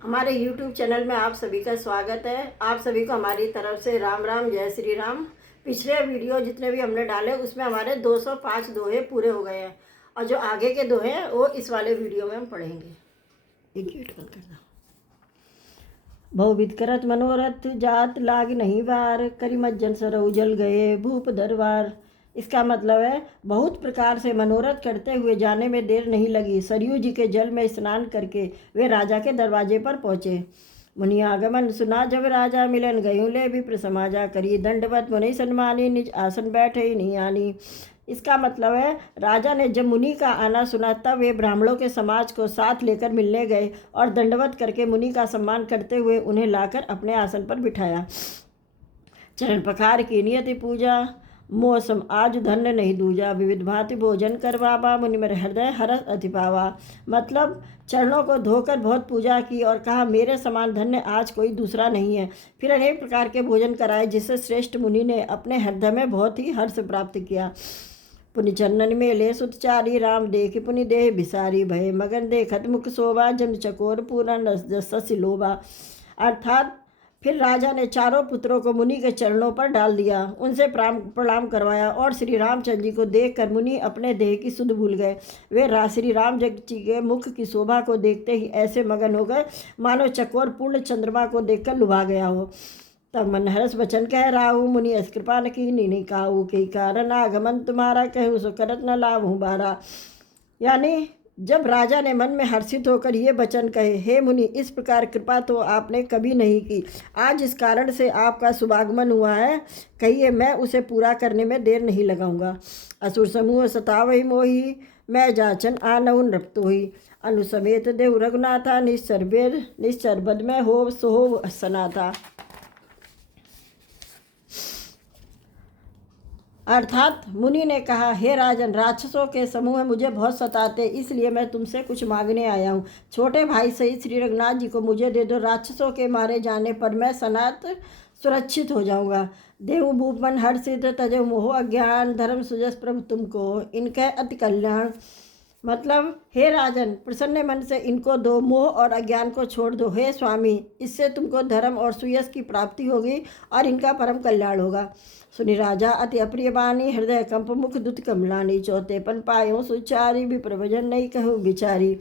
हमारे YouTube channel में आप सभी का स्वागत है। आप सभी को हमारी तरफ से राम राम, जय श्री राम। पिछले वीडियो जितने भी हमने डाले उसमें हमारे 205 दोहे पूरे हो गए हैं और जो आगे के दोहे हैं वो इस वाले वीडियो में हम पढ़ेंगे। एक गेट बंद करना। बहुविध करत मनोरथ, जात लाग नहीं बार, करी मज्जन सरऊ जल गए भूप दरबार। इसका मतलब है बहुत प्रकार से मनोरथ करते हुए जाने में देर नहीं लगी। सरयू जी के जल में स्नान करके वे राजा के दरवाजे पर पहुँचे। मुनि आगमन सुना जब राजा, मिलन गयूं ले विप्र समाजा, करी दंडवत मुनि सन्मानी, निज आसन बैठे नहीं आनी। इसका मतलब है राजा ने जब मुनि का आना सुना तब वे ब्राह्मणों के समाज को साथ लेकर मिलने गए और दंडवत करके मुनि का सम्मान करते हुए उन्हें लाकर अपने आसन पर बिठाया। चरण पखार की नियति पूजा, मौसम आज धन्य नहीं दूजा, विविध भांति भोजन करवावा, मुनि मेरे हृदय हरस अति पावा। मतलब चरणों को धोकर बहुत पूजा की और कहा मेरे समान धन्य आज कोई दूसरा नहीं है। फिर अनेक प्रकार के भोजन कराए जिससे श्रेष्ठ मुनि ने अपने हृदय में बहुत ही हर्ष प्राप्त किया। पुनि चन्नन में ले सुतचारी, राम देख पुनि देह बिसारी, भय मगन देखत मुख शोभा, जम चकोर पूर्ण ससि लोभा। अर्थात फिर राजा ने चारों पुत्रों को मुनि के चरणों पर डाल दिया, उनसे प्रणाम करवाया और श्री रामचंद्र जी को देखकर मुनि अपने देह की सुध भूल गए। वे श्री राम जी के मुख की शोभा को देखते ही ऐसे मगन हो गए मानो चकोर पूर्ण चंद्रमा को देखकर लुभा गया हो। तब मन हरस वचन कह राहु, मुनि अस कृपा न की नी काहू, के कारण आगमन तुम्हारा कहूँ सो करत न लाभ हूँ बारा। यानी जब राजा ने मन में हर्षित होकर ये वचन कहे, हे मुनि इस प्रकार कृपा तो आपने कभी नहीं की, आज इस कारण से आपका शुभागमन हुआ है, कहिए मैं उसे पूरा करने में देर नहीं लगाऊंगा। असुर समूह सतावही मोही, मैं जाचन आनऊ नृप्तो ही, अनुसमेत देव रघुनाथा, निश्चर बद में हो सोहो सनाथा। अर्थात मुनि ने कहा, हे राजन राक्षसों के समूह मुझे बहुत सताते, इसलिए मैं तुमसे कुछ मांगने आया हूँ। छोटे भाई सहित श्री रघुनाथ जी को मुझे दे दो, राक्षसों के मारे जाने पर मैं सनात सुरक्षित हो जाऊंगा। देव भूपन हर्षित तजो मोह अज्ञान, धर्म सुजस प्रभु तुमको इनके अति कल्याण। मतलब हे राजन प्रसन्न मन से इनको दो, मोह और अज्ञान को छोड़ दो। हे स्वामी इससे तुमको धर्म और सुयश की प्राप्ति होगी और इनका परम कल्याण होगा। सुनि राजा अति अप्रिय बानी, हृदय कंप मुख दुत कमलानी, चौथे पन पायो सुचारी, विप्र भजन नहीं कहूँ बिचारी।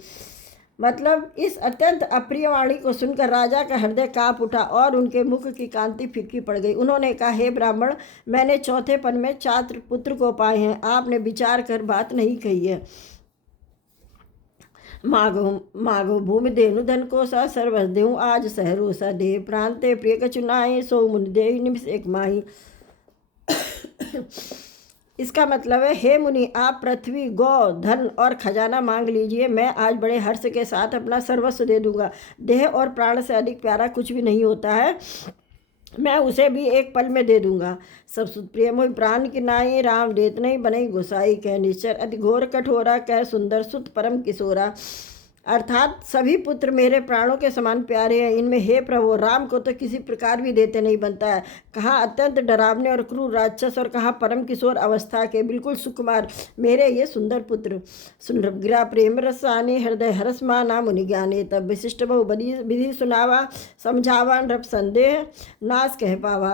मतलब इस अत्यंत अप्रिय वाणी को सुनकर राजा का हृदय काँप उठा और उनके मुख की कांति फीकी पड़ गई। उन्होंने कहा, हे ब्राह्मण मैंने चौथे पन में 4 पुत्र को पाए हैं, आपने विचार कर बात नहीं कही है। मागो भूमि देनु धन को सा, सर्वस देहु आज सहरो सा, देह प्रांते प्रिय कचुनाए, सो मुनि देहि निमिष एक माही। इसका मतलब है, हे मुनि आप पृथ्वी गौ धन और खजाना मांग लीजिए, मैं आज बड़े हर्ष के साथ अपना सर्वस्व दे दूंगा। देह और प्राण से अधिक प्यारा कुछ भी नहीं होता है, मैं उसे भी एक पल में दे दूंगा। सब सुत प्रिय मोहि प्राण की नाई, राम देत नहीं बनई गोसाई, कह निश्चर अति घोर कठोरा, कह सुंदर सुत परम किशोरा। अर्थात सभी पुत्र मेरे प्राणों के समान प्यारे हैं, इनमें हे प्रभु राम को तो किसी प्रकार भी देते नहीं बनता है। कहाँ अत्यंत डरावने और क्रूर राक्षस और कहाँ परम किशोर अवस्था के बिल्कुल सुकुमार मेरे ये सुंदर पुत्र। सुन गिरा प्रेम रसाने, हृदय हरस माना मुनि ज्ञाने, तब विशिष्ट बहु विधि सुनावा, समझावा नृप संदेह नाश कह पावा।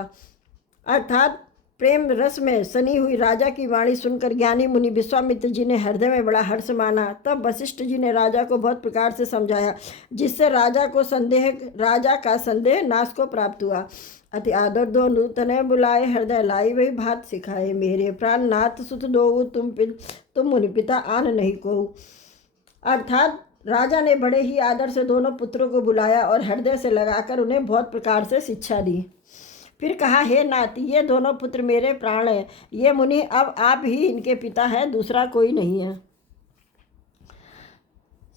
अर्थात प्रेम रस में सनी हुई राजा की वाणी सुनकर ज्ञानी मुनि विश्वामित्र जी ने हृदय में बड़ा हर्ष माना। तब वशिष्ठ जी ने राजा को बहुत प्रकार से समझाया जिससे राजा का संदेह नाश को प्राप्त हुआ। अति आदर दो नूतन बुलाए, हृदय लाई वही भात सिखाए, मेरे प्राण नाथ सुत दो, तुम मुनि पिता आन नहीं को। अर्थात राजा ने बड़े ही आदर से दोनों पुत्रों को बुलाया और हृदय से लगाकर उन्हें बहुत प्रकार से शिक्षा दी। फिर कहा, हे नाथ ये दोनों पुत्र मेरे प्राण हैं, ये मुनि अब आप ही इनके पिता हैं, दूसरा कोई नहीं है।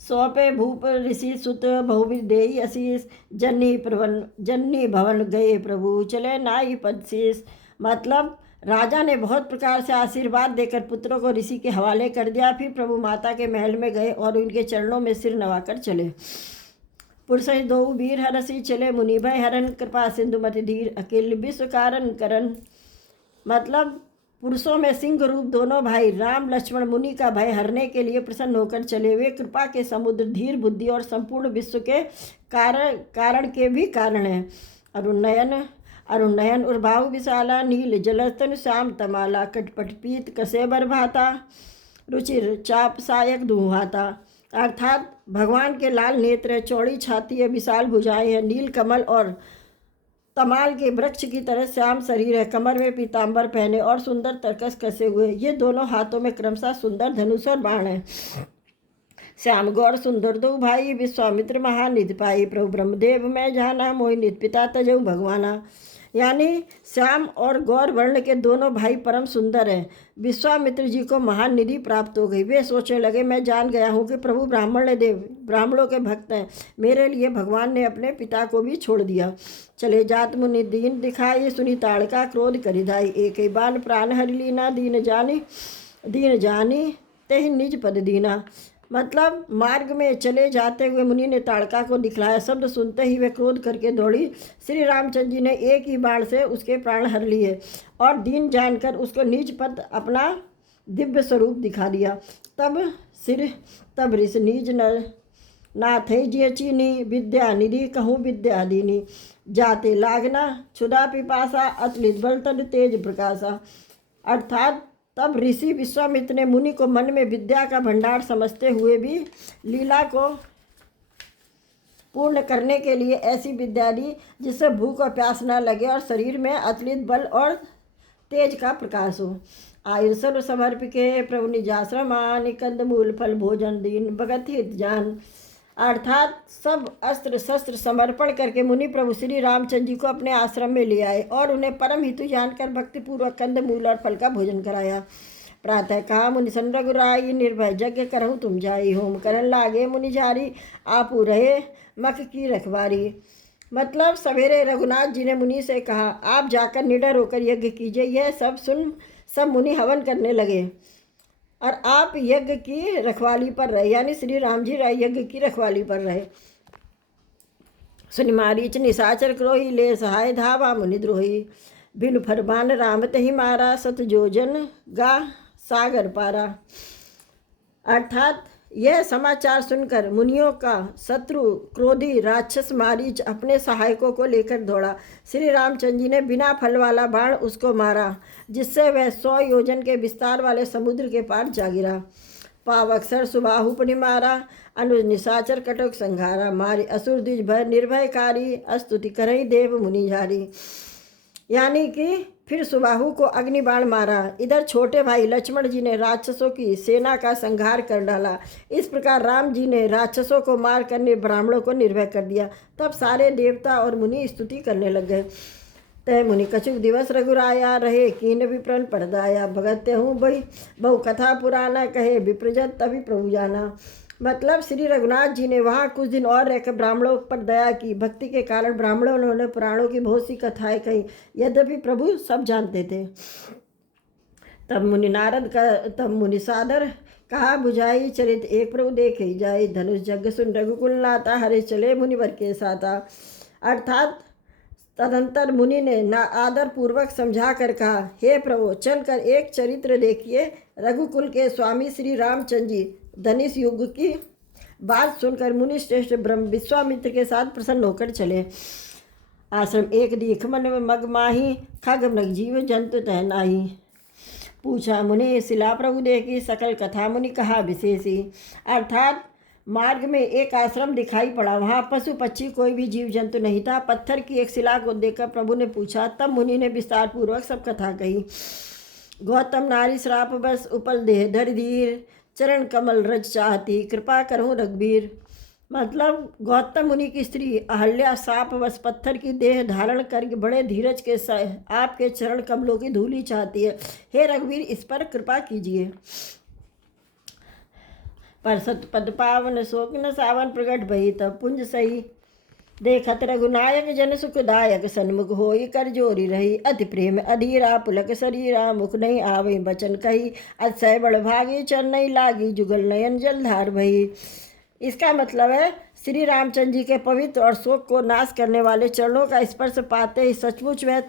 सौंपे भूप ऋषि सुत, बहुविध देहि असीस, जन्नी भवन गए प्रभु, चले नाई पद शीस। मतलब राजा ने बहुत प्रकार से आशीर्वाद देकर पुत्रों को ऋषि के हवाले कर दिया। फिर प्रभु माता के महल में गए और उनके चरणों में सिर नवाकर चले। पुरुष दो वीर हरसी, चले मुनि भय हरन, कृपा सिंधु मति धीर, अकेल विश्व कारण करन। मतलब पुरुषों में सिंह रूप दोनों भाई राम लक्ष्मण मुनि का भय हरने के लिए प्रसन्न होकर चले। वे कृपा के समुद्र, धीर बुद्धि और संपूर्ण विश्व के कारण के भी कारण हैं। अरुण नयन उर्बाहु विशाला, नील जलस्तन श्याम तमाला, कटपट पीत कसेबर भाता, रुचिर चाप सायक दुहाता। अर्थात भगवान के लाल नेत्र, चौड़ी छाती है, विशाल भुजाएं हैं, नील कमल और तमाल के वृक्ष की तरह श्याम शरीर है, कमर में पीताम्बर पहने और सुंदर तरकस कसे हुए। ये दोनों हाथों में क्रमशः सुंदर धनुष और बाण है। श्याम गौर सुंदर दो भाई, विश्वामित्र महानिधि पाई, प्रभु ब्रह्मदेव मैं जाना, मोहि नित पिता तजऊ भगवाना। यानी श्याम और गौर वर्ण के दोनों भाई परम सुंदर हैं। विश्वामित्र जी को महान निधि प्राप्त हो गई। वे सोचने लगे, मैं जान गया हूँ कि प्रभु ब्राह्मणों के भक्त हैं, मेरे लिए भगवान ने अपने पिता को भी छोड़ दिया। चले जात मुनि दीन दिखाई, सुनी ताड़का क्रोध करिधाई, एक ही बाल प्राण हरि लीना, दीन जानी तेहि निज पद दीना। मतलब मार्ग में चले जाते हुए मुनि ने ताड़का को दिखलाया। शब्द सुनते ही वे क्रोध करके दौड़ी। श्री रामचंद्र जी ने एक ही बाण से उसके प्राण हर लिए और दीन जानकर उसको निज पद अपना दिव्य स्वरूप दिखा दिया। तब ऋषि निज नाथ जिय चीनी, विद्या निधि कहूँ विद्या दीनी, जाते लागना क्षुधा पिपासा, अतुलित बल तद तेज प्रकाशा। अर्थात तब ऋषि विश्वामित्र ने मुनि को मन में विद्या का भंडार समझते हुए भी लीला को पूर्ण करने के लिए ऐसी विद्या दी जिससे भूख और प्यास न लगे और शरीर में अतुलित बल और तेज का प्रकाश हो। आयु सर्व समर्पिके प्रभु निजाश्रमान, कंद मूल फल भोजन दीन भगत हित जान। अर्थात सब अस्त्र शस्त्र समर्पण करके मुनि प्रभु श्री रामचंद्र जी को अपने आश्रम में ले आए और उन्हें परम हितु जानकर भक्तिपूर्वक कंद मूल और फल का भोजन कराया। प्रातः कहा मुनि सन रघुराई, निर्भय यज्ञ करहु तुम जाई, होम करन लागे मुनि झारी, आपू रहे मख की रखवारी। मतलब सवेरे रघुनाथ जी ने मुनि से कहा, आप जाकर निडर होकर यज्ञ कीजिए। यह सब सुन सब मुनि हवन करने लगे और आप यज्ञ की रखवाली पर रहे, यानी श्री राम जी यज्ञ की रखवाली पर रहे। सुनि मारीच निशाचर क्रोही, ले सहाय धावा मुनि द्रोही, बिनु फरमान राम तहि मारा, सत जोजन गा सागर पारा। अर्थात यह समाचार सुनकर मुनियों का शत्रु क्रोधी राक्षस मारीच अपने सहायकों को लेकर दौड़ा। श्री रामचंद्र जी ने बिना फल वाला बाण उसको मारा, जिससे वह 100 योजन के विस्तार वाले समुद्र के पार जा गिरा। पावक्षर सुबाहु पुनि मारा, अनुज निशाचर कटक संघारा, मारे असुर द्विज भय निर्भयकारी, अस्तुति करई देव मुनि झारी। यानी कि फिर सुबाहु को अग्निबाण मारा। इधर छोटे भाई लक्ष्मण जी ने राक्षसों की सेना का संहार कर डाला। इस प्रकार राम जी ने राक्षसों को मार कर ब्राह्मणों को निर्भय कर दिया। तब सारे देवता और मुनि स्तुति करने लग गए। तय मुनि कछुक दिवस रघुराया, रहे कीन विप्रन पड़दाया, भगत हूँ भाई बहु कथा पुराना, कहे विप्रजत तभी प्रभु जाना। मतलब श्री रघुनाथ जी ने वहाँ कुछ दिन और रहकर ब्राह्मणों पर दया की। भक्ति के कारण ब्राह्मणों ने पुराणों की बहुत सी कथाएं कही, यद्यपि प्रभु सब जानते थे। तब मुनि सादर कहा बुझाई, चरित एक प्रभु देखे जाए, धनुष जग सुन रघुकुल नाता, हरे चले मुनिवर के साथा। अर्थात तदंतर मुनि ने आदर पूर्वक समझा कर कहा, हे प्रभु चलकर एक चरित्र देखिए। रघुकुल के स्वामी श्री रामचंद्र जी धनुष युग की बात सुनकर मुनि श्रेष्ठ ब्रह्म विश्वामित्र के साथ प्रसन्न होकर चले। आश्रम एक दीख मन में मग माही, खग मृग जीव जंतु तह नाही, पूछा मुनि शिला प्रभु देखी, सकल कथा मुनि कहा विशेषी। अर्थात मार्ग में एक आश्रम दिखाई पड़ा। वहाँ पशु पक्षी कोई भी जीव जंतु नहीं था। पत्थर की एक शिला को देखकर प्रभु ने पूछा। तब मुनि ने विस्तार पूर्वक सब कथा कही। गौतम नारी श्राप बस उपल देह धर धीर, चरण कमल रज चाहती, कृपा करूँ रघुबीर। मतलब गौतम मुनि की स्त्री अहल्या साप बस पत्थर की देह धारण करके बड़े धीरज के आपके चरण कमलों की धूली चाहती है। हे रघुवीर इस पर कृपा कीजिए। पर सत पद पावन शोक न सावन प्रगट भई, तब पुंज सही देखत रघुनायक, जन सुखदायक सन्मुख होई, कर जोरी रही, अति प्रेम अधीरा, पुलक शरीरा, मुख नहीं आवे बचन कही, अतिशय बड़ भागी, चरण नहीं लागी, जुगल नयन जलधार भई। इसका मतलब है श्री रामचंद्र जी के पवित्र और शोक को नाश करने वाले चरणों का स्पर्श पाते ही सचमुच वह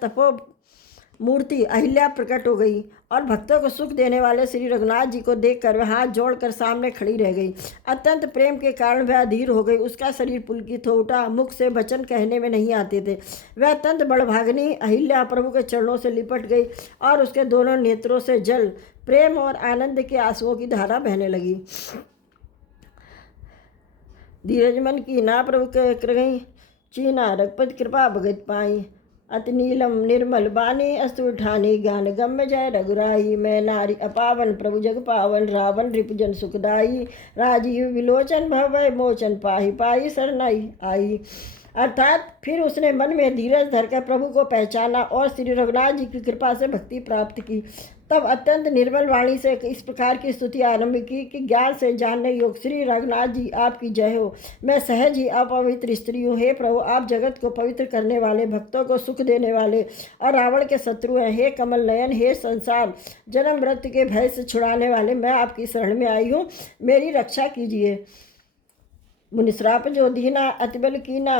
मूर्ति अहिल्या प्रकट हो गई और भक्तों को सुख देने वाले श्री रघुनाथ जी को देखकर वह हाथ जोड़कर सामने खड़ी रह गई। अत्यंत प्रेम के कारण वह अधीर हो गई। उसका शरीर पुलकित हो उठा, मुख से वचन कहने में नहीं आते थे। वह अत्यंत बड़भागिनी अहिल्या प्रभु के चरणों से लिपट गई और उसके दोनों नेत्रों से जल, प्रेम और आनंद के आंसुओं की धारा बहने लगी। धीरज मन की ना प्रभु कर गई, चीना रघुपति कृपा भगत पाई। अति नीलम निर्मल बानी अस्तु ठानी, गान गम्य जय रघुराई। मैं नारी अपावन प्रभु जग पावन, रावण रिपुजन सुखदाई। राजीव विलोचन भवय मोचन, पाही पाही शरणाई आई। अर्थात फिर उसने मन में धीरज धरकर प्रभु को पहचाना और श्री रघुनाथ जी की कृपा से भक्ति प्राप्त की। तब अत्यंत निर्मल वाणी से इस प्रकार की स्तुति आरंभ की कि ज्ञान से जानने योग्य श्री रघुनाथ जी आपकी जय हो। मैं सहज ही अपवित्र स्त्री हूँ। हे प्रभु, आप जगत को पवित्र करने वाले, भक्तों को सुख देने वाले और रावण के शत्रु हैं। हे कमल नयन, हे संसार जन्म मृत्यु के भय से छुड़ाने वाले, मैं आपकी शरण में आई हूँ, मेरी रक्षा कीजिए। मुनिश्राप जो दीना अतिबल कीना,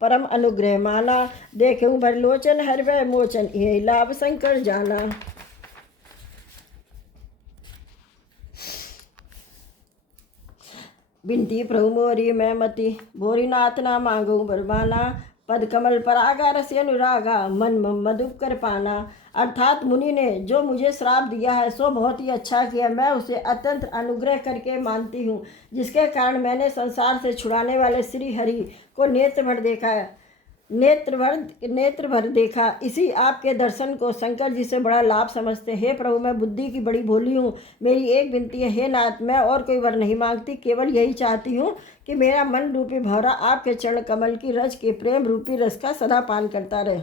परम अनुग्रह माना। देखूं भर लोचन हर वह मोचन, यही लाभ शंकर जाना। बिनती प्रभु मोरी मैं मति, भोरीनाथ ना मांगू बरबाना। पद कमल पर आगा रसी अनुरागा, मन मधुप कर पाना। अर्थात मुनि ने जो मुझे श्राप दिया है सो बहुत ही अच्छा किया। मैं उसे अत्यंत अनुग्रह करके मानती हूँ, जिसके कारण मैंने संसार से छुड़ाने वाले श्री हरि को नेत्र भर देखा। इसी आपके दर्शन को शंकर जी से बड़ा लाभ समझते। हे प्रभु, मैं बुद्धि की बड़ी भोली हूँ। मेरी एक विनती है, हे नाथ, मैं और कोई वर नहीं मांगती, केवल यही चाहती हूँ कि मेरा मन रूपी भौरा आपके चरण कमल की रज के प्रेम रूपी रस का सदा पान करता रहे।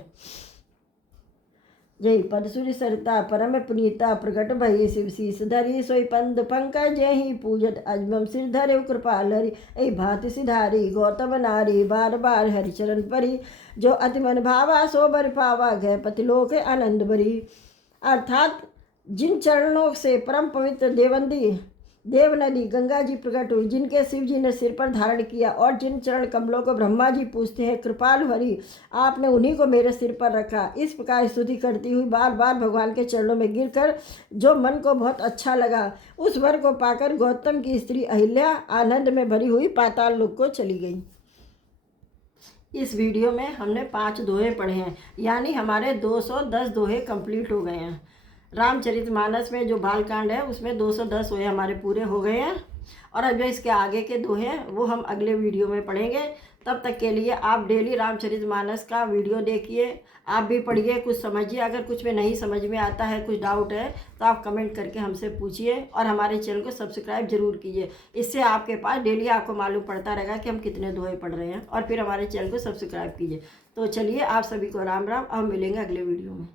जय पदसुरी सरिता परम पुनीता, प्रकट भई शिव शीस धरी। सोई पंद पंकज जय पूजत, अजमम सिर धरे कृपाल हरि। ऐ भांति सिधारी गौतम नारी, बार बार हरि चरण परी। जो अति मन भावा सो बर पावा, गए पति लोक आनंद भरी। अर्थात जिन चरणों से परम पवित्र देव नदी गंगा जी प्रकट हुई, जिनके शिव जी ने सिर पर धारण किया और जिन चरण कमलों को ब्रह्मा जी पूजते हैं, कृपाल हरि, आपने उन्हीं को मेरे सिर पर रखा। इस प्रकार स्तुति करती हुई बार बार भगवान के चरणों में गिरकर जो मन को बहुत अच्छा लगा, उस वर को पाकर गौतम की स्त्री अहिल्या आनंद में भरी हुई पाताल लोक को चली गई। इस वीडियो में हमने 5 दोहे पढ़े हैं, यानी हमारे 210 दोहे कंप्लीट हो गए हैं। रामचरितमानस में जो बालकांड है उसमें 210 दोहे हमारे पूरे हो गए हैं और अब जो इसके आगे के दोहे हैं वो हम अगले वीडियो में पढ़ेंगे। तब तक के लिए आप डेली रामचरितमानस का वीडियो देखिए, आप भी पढ़िए, कुछ समझिए। अगर कुछ में नहीं समझ में आता है, कुछ डाउट है, तो आप कमेंट करके हमसे पूछिए और हमारे चैनल को सब्सक्राइब जरूर कीजिए। इससे आपके पास डेली आपको मालूम पड़ता रहेगा कि हम कितने दोहे पढ़ रहे हैं। और फिर हमारे चैनल को सब्सक्राइब कीजिए। तो चलिए, आप सभी को राम राम। अब मिलेंगे अगले वीडियो में।